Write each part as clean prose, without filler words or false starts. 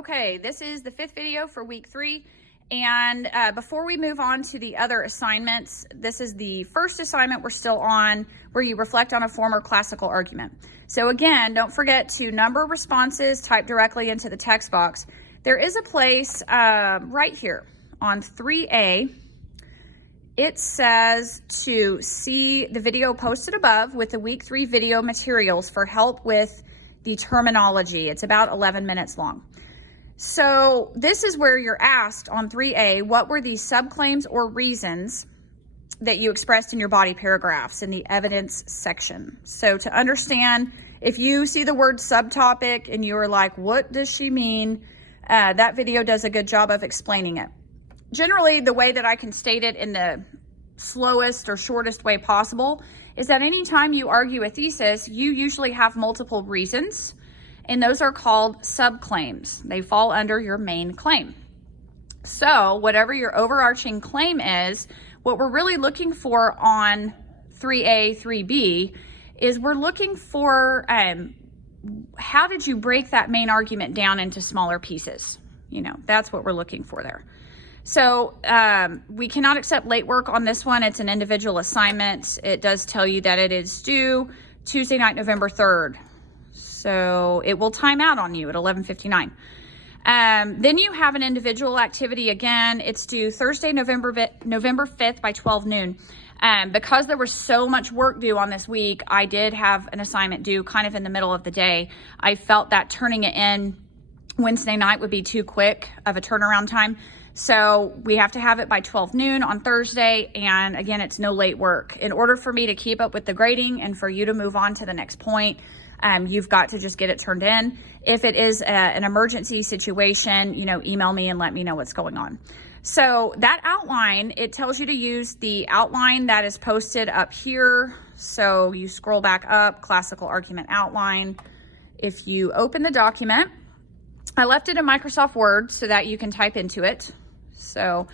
Okay, this is the 5th video for week 3. And before we move on to the other assignments, this is the first assignment we're still on, where you reflect on a former classical argument. So again, don't forget to number responses, type directly into the text box. There is a place right here on 3A. It says to see the video posted above with the week 3 video materials for help with the terminology. It's about 11 minutes long. So this is where you're asked on 3A, what were the subclaims or reasons that you expressed in your body paragraphs in the evidence section? So to understand, if you see the word subtopic and you're like, what does she mean? That video does a good job of explaining it. Generally, the way that I can state it in the slowest or shortest way possible is that anytime you argue a thesis, you usually have multiple reasons, and those are called subclaims. They fall under your main claim. So whatever your overarching claim is, what we're really looking for on 3A, 3B is we're looking for how did you break that main argument down into smaller pieces? You know, that's what we're looking for there. So we cannot accept late work on this one. It's an individual assignment. It does tell you that it is due Tuesday night, November 3rd. So it will time out on you at 11:59. Then you have an individual activity again. It's due Thursday, November 5th by 12 noon. Because there was so much work due on this week, I did have an assignment due kind of in the middle of the day. I felt that turning it in Wednesday night would be too quick of a turnaround time. So we have to have it by 12 noon on Thursday. And again, it's no late work. In order for me to keep up with the grading and for you to move on to the next point, you've got to just get it turned in. If it is an emergency situation, you know, email me and let me know what's going on. So that outline, it tells you to use the outline that is posted up here. So you scroll back up, classical argument outline. If you open the document, I left it in Microsoft Word so that you can type into it. So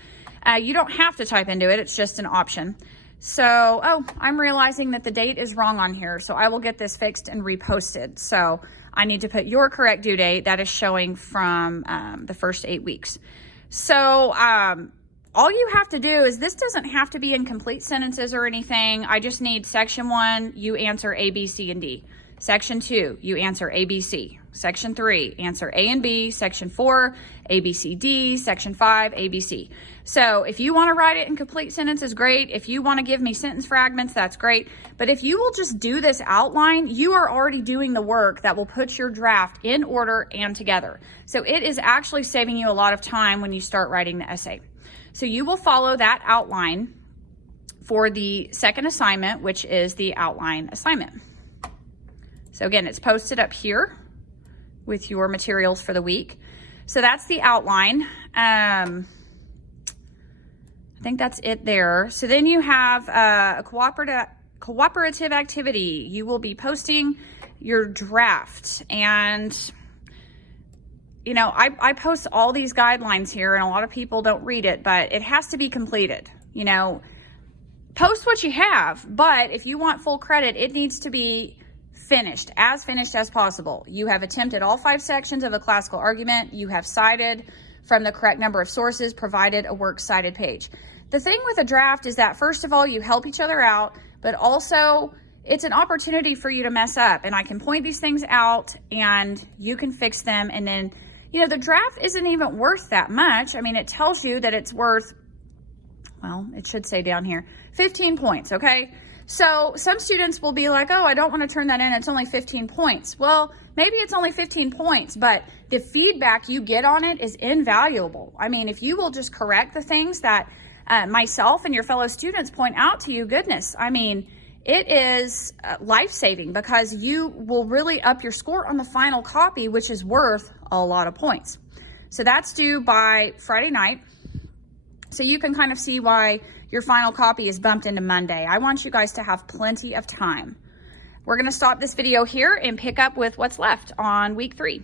you don't have to type into it. It's just an option. So, oh, I'm realizing that the date is wrong on here. So I will get this fixed and reposted. So I need to put your correct due date that is showing from the first 8 weeks. So all you have to do is, this doesn't have to be in complete sentences or anything. I just need section 1, you answer A, B, C, and D. Section 2, you answer A, B, C. Section 3, answer A and B. Section 4, A, B, C, D. Section 5, A, B, C. So if you want to write it in complete sentences, great. If you want to give me sentence fragments, that's great. But if you will just do this outline, you are already doing the work that will put your draft in order and together. So it is actually saving you a lot of time when you start writing the essay. So you will follow that outline for the second assignment, which is the outline assignment. So again, it's posted up here with your materials for the week. So that's the outline. I think that's it there. So then you have a cooperative activity. You will be posting your draft. And, you know, I post all these guidelines here, and a lot of people don't read it, but it has to be completed. You know, post what you have, but if you want full credit, it needs to be finished as possible. You have attempted all 5 sections of a classical argument. You have cited from the correct number of sources, provided a works cited page. The thing with a draft is that, first of all, you help each other out, but also it's an opportunity for you to mess up. And I can point these things out and you can fix them. And then, you know, the draft isn't even worth that much. I mean, it tells you that it's worth, well, it should say down here, 15 points, okay? So some students will be like, oh, I don't want to turn that in. It's only 15 points. Well, maybe it's only 15 points, but the feedback you get on it is invaluable. I mean, if you will just correct the things that myself and your fellow students point out to you, goodness, I mean, it is life-saving, because you will really up your score on the final copy, which is worth a lot of points. So that's due by Friday night. So you can kind of see why your final copy is bumped into Monday. I want you guys to have plenty of time. We're going to stop this video here and pick up with what's left on week 3.